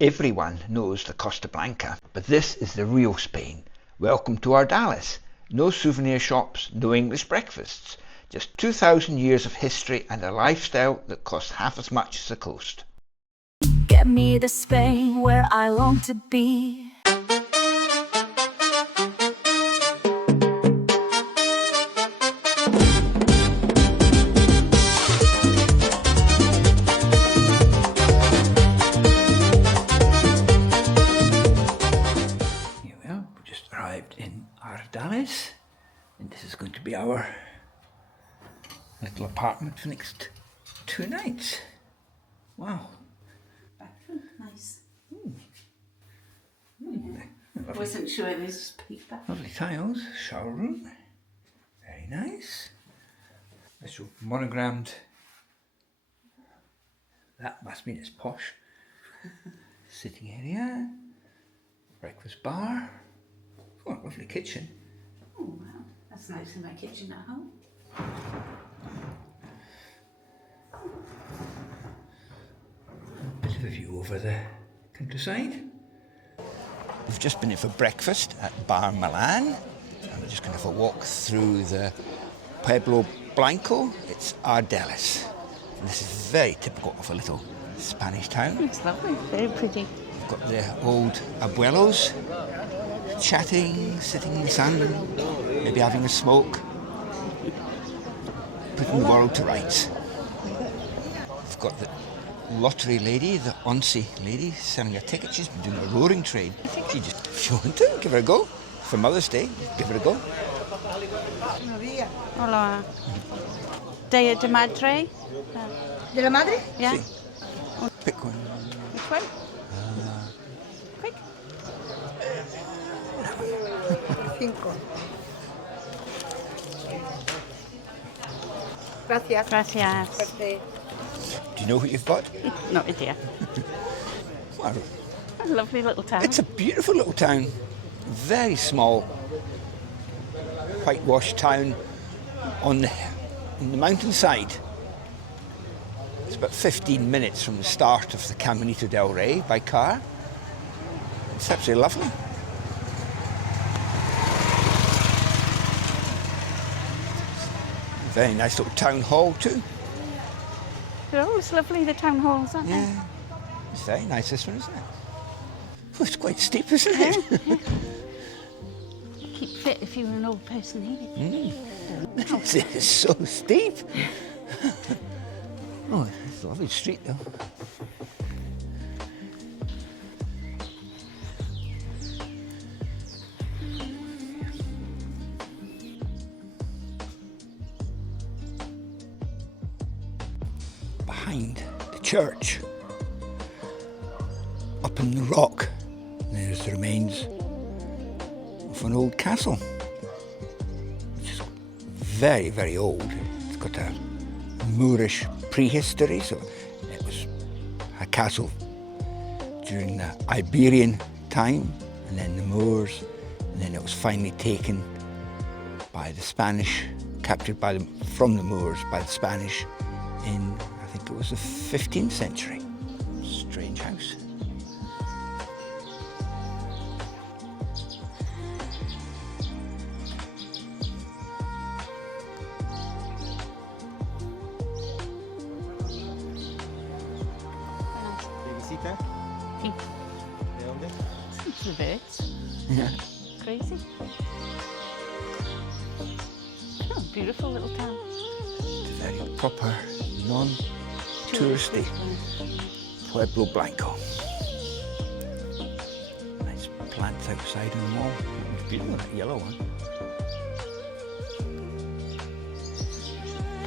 Everyone knows the Costa Blanca, but this is the real Spain. Welcome to Ardales. No souvenir shops, no English breakfasts. Just 2,000 years of history and a lifestyle that costs half as much as the coast. Get me to Spain where I long to be. In Ardales, and this is going to be our little apartment for the next 2 nights. Wow. Nice. I wasn't sure it was just peek back. Lovely tiles, shower room, very nice. Little monogrammed, that must mean it's posh. Sitting area, breakfast bar. Oh, lovely kitchen. Oh wow, that's nice in my kitchen at home. Bit of a view over the countryside. We've just been here for breakfast at Bar Milan, and we're just going to have a walk through the Pueblo Blanco. It's Ardales. And this is very typical of a little Spanish town. It's lovely, very pretty. We've got the old abuelos chatting, sitting in the sun, maybe having a smoke, putting the world to rights. We've got the lottery lady, the once lady, selling a ticket. She's been doing a roaring trade. She just, if you want to, give her a go. For Mother's Day, give her a go. Hola. Day de Madre? ¿De la madre? Yeah. Sí. Pick one. Which one? Quick. 5. Gracias. Gracias. Suerte. Do you know what you've got? No idea. Well, A lovely little town. it's a beautiful little town. Very small, whitewashed town on the mountainside. It's about 15 minutes from the start of the Caminito del Rey by car. It's absolutely lovely. Very nice little town hall too. They're always lovely, the town halls, aren't Yeah, it's very nice, this one, isn't it? Oh, it's quite steep, isn't it? they? Keep fit if you're an old person here. It's so steep. Oh, it's a lovely street though. Behind the church, up in the rock, there's the remains of an old castle, which is very, very old. It's got a Moorish prehistory, so it was a castle during the Iberian time, and then the Moors, and then it was finally taken by the Spanish, captured by them from the Moors by the Spanish in, I think it was the 15th century. Strange house. ¿Visita? Sí. ¿De dónde? It's the birds. Yeah. Crazy. Oh, beautiful little town. It's a very proper, non-touristy Pueblo Blanco. Nice plants outside in the wall. It's beautiful, that yellow one.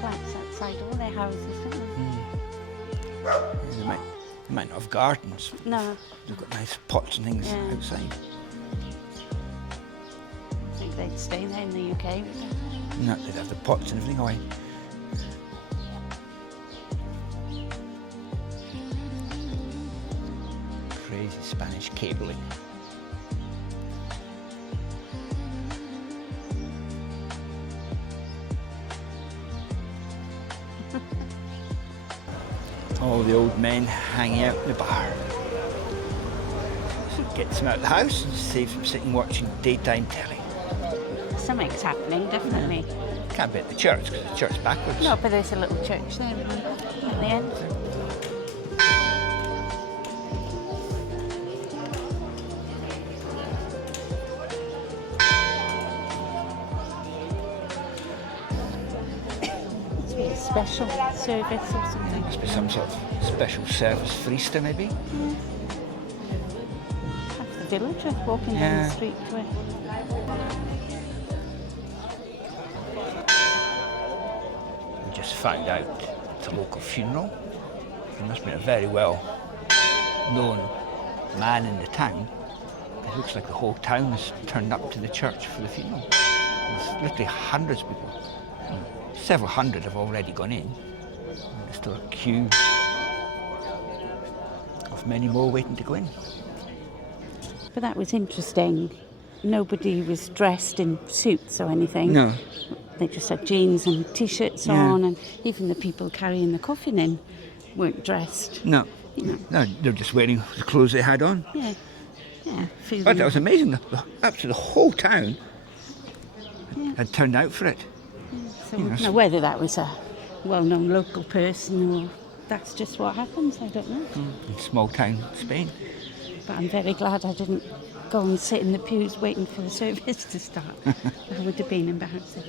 Plants outside all their houses, don't they? They might not have gardens. No, They've got nice pots and things Yeah. outside. I think they'd stay there in the UK. No, they'd have the pots and everything away. Crazy Spanish cabling. All the old men hanging out in the bar. Gets them out of the house and saves them sitting watching daytime telly. Something's happening, definitely. Can't be at the church because the church's backwards. No, but there's a little church there at the end. Must be a special service or something. Must be some sort of special service for Easter, maybe. Half the village are walking down Yeah. the street to it. We just found out it's a local funeral. There must have been a very well known man in the town. It looks like the whole town has turned up to the church for the funeral. There's literally hundreds of people. Several hundred have already gone in. There's still a queue of many more waiting to go in. But that was interesting. Nobody was dressed in suits or anything. No. They just had jeans and t-shirts Yeah. on, and even the people carrying the coffin in weren't dressed. No. You know. No, they're just wearing the clothes they had on. Yeah, yeah. Feeling, But that was amazing. Absolutely the whole town had turned out for it. so I don't know whether that was a well-known local person or that's just what happens. I don't know. In small town Spain. But I'm very glad I didn't go and sit in the pews waiting for the service to start. That would have been embarrassing.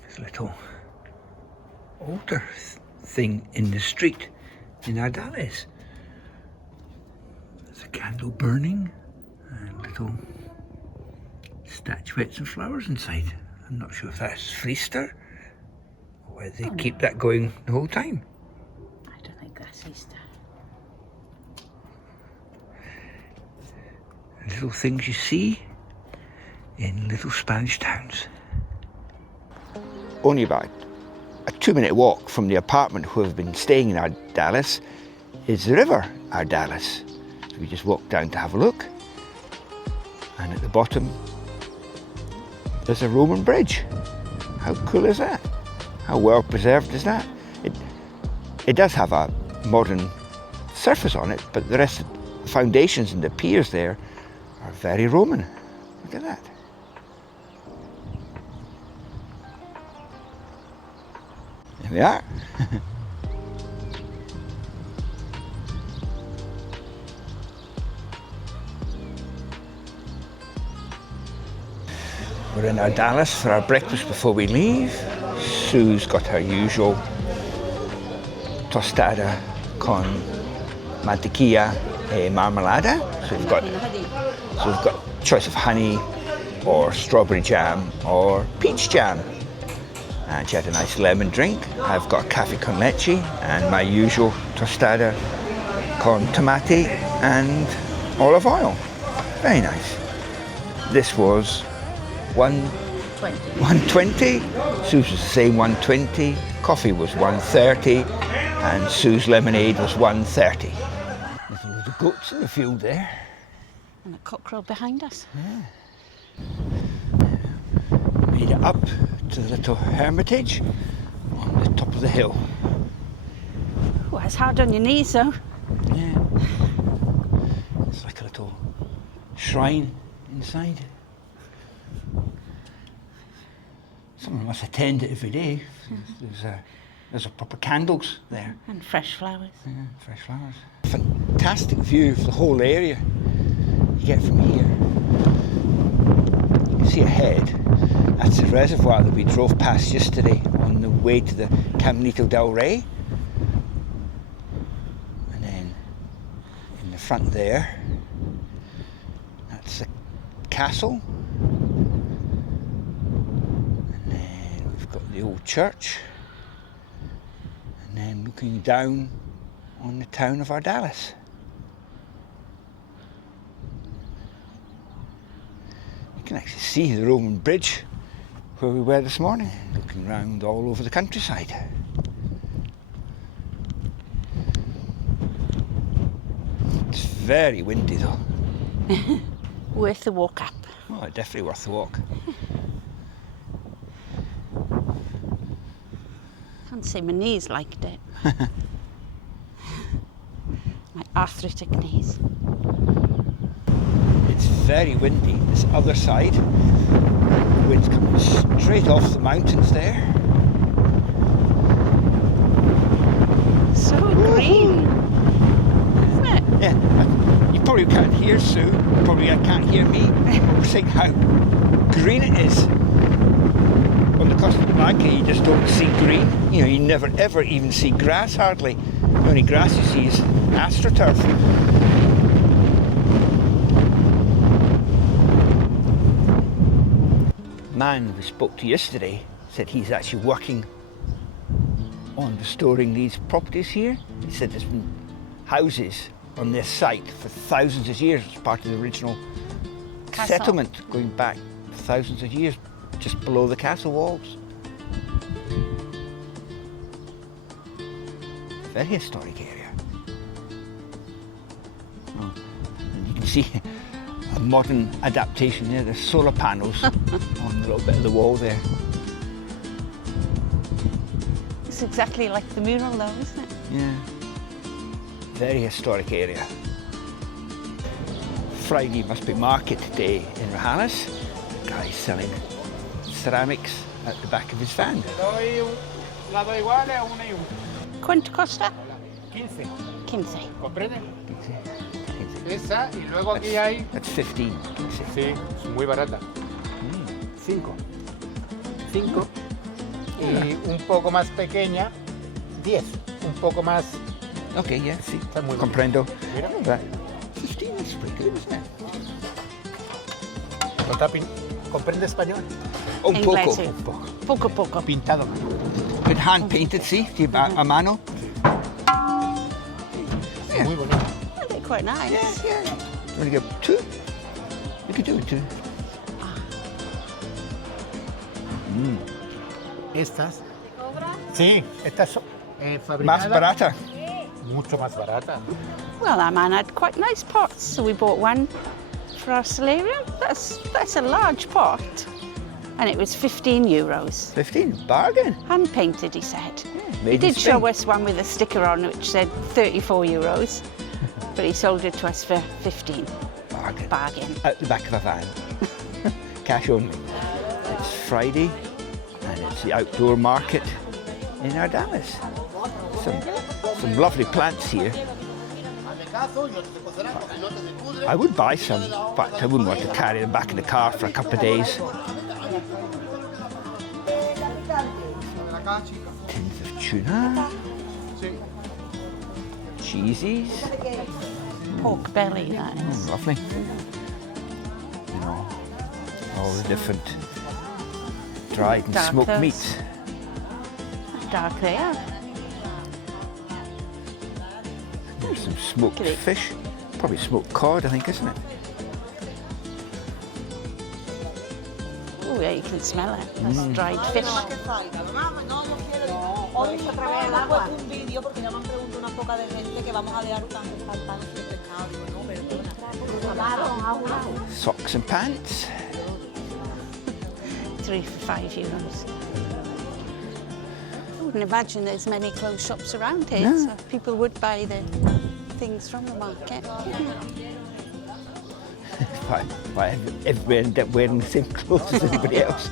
There's a little altar thing in the street in Ardales. There's a candle burning and little statuettes and flowers inside. I'm not sure if that's for Easter or whether they keep that going the whole time. I don't think that's Easter. Little things you see in little Spanish towns. Only about a 2-minute walk from the apartment where we've been staying in Ardales is the river Ardales. So we just walked down to have a look, and at the bottom there's a Roman bridge. How cool is that? How well preserved is that? It does have a modern surface on it, but the rest of the foundations and the piers there are very Roman. Look at that. There we are. We're in Ardales for our breakfast before we leave. Sue's got her usual tostada con mantequilla e marmalada. So we've got choice of honey or strawberry jam or peach jam. And she had a nice lemon drink. I've got a cafe con leche and my usual tostada con tomate and olive oil. Very nice. This was 120. Sue's was the same, 120. Coffee was 130 and Sue's lemonade was 130. There's a load of goats in the field there. And a cockerel behind us. Made it up to the little hermitage on the top of the hill. Oh, it's hard on your knees though. Yeah. It's like a little shrine inside. Someone must attend it every day. There's a proper candles there. And fresh flowers. Yeah, fresh flowers. Fantastic view of the whole area you get from here. You see ahead, that's the reservoir that we drove past yesterday on the way to the Caminito del Rey. And then in the front there, that's the castle. And then we've got the old church. And then looking down on the town of Ardales. You can actually see the Roman bridge where we were this morning, looking round all over the countryside. It's very windy though. Worth the walk up. Oh, definitely worth the walk. Can't say my knees liked it. My arthritic knees. It's very windy this other side. The wind's coming straight off the mountains there. So green, isn't it? Yeah, you probably can't hear Sue, probably can't hear me. We're saying how green it is. On the Costa Blanca you just don't see green. You know, you never ever even see grass hardly. The only grass you see is astroturf. Man we spoke to yesterday said he's actually working on restoring these properties here. He said there's been houses on this site for thousands of years. It's part of the original Castle. settlement going back thousands of years, just below the castle walls. Very historic area. Oh, and you can see a modern adaptation there. There's solar panels on a little bit of the wall there. It's exactly like the mural though, isn't it? Yeah. Very historic area. Friday must be market day in Ardales. The guy's selling ceramics at the back of his van. ¿Cuánto costa? 15. 15. ¿Comprende? Esa y luego aquí hay... That's 15. Sí, es muy barata. 5. 5. Y un poco más pequeña, 10. Un poco más... Okay, yeah, sí. Está muy Comprendo. Mira. Right. 15 is pretty good, isn't it? ¿Comprende español? Un poco. Inglés, sí. Un poco. Poco a poco. Pintado. Good hand painted, see? A mano. Yeah. Muy bonito. They're quite nice. Yeah. You want to get 2? You could do it 2. Estas. Sí, estas son Más fabricadas. barata. Mucho más barata. Well, our man had quite nice pots, so we bought one for our solarium. That's a large pot. And it was 15 euros. 15, bargain. Hand painted, he said. Made He in did show Spain. us one with a sticker on which said 34 euros, but he sold it to us for 15. Bargain. Bargain. Out the back of a van. Cash only. It's Friday and it's the outdoor market in Ardales. Some lovely plants here. I would buy some, but I wouldn't want to carry them back in the car for a couple of days. Tins of tuna. Cheesies. Pork belly, that is. Lovely. You know, all the different dried and Dark smoked those. meats. Dark they are. There's some smoked Look at it. fish. Probably smoked cod, I think, isn't it? Oh yeah, you can smell it. That's dried fish. Hoy un vídeo porque ya me han preguntado una poca de gente que vamos a dejar pantanos de pescado. Digo, no, perdona. Socks and pants. 3 for 5 euros. I wouldn't imagine there's many clothes shops around here, No. so people would buy the things from the market. Why everybody end up wearing the same clothes as everybody else?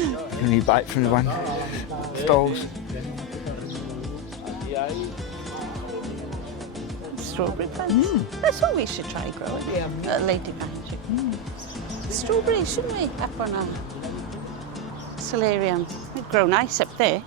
You only buy it from the one stalls. Strawberry plants. That's what we should try growing at a later time. Strawberries, shouldn't we? Up on our solarium. They'd grow nice up there.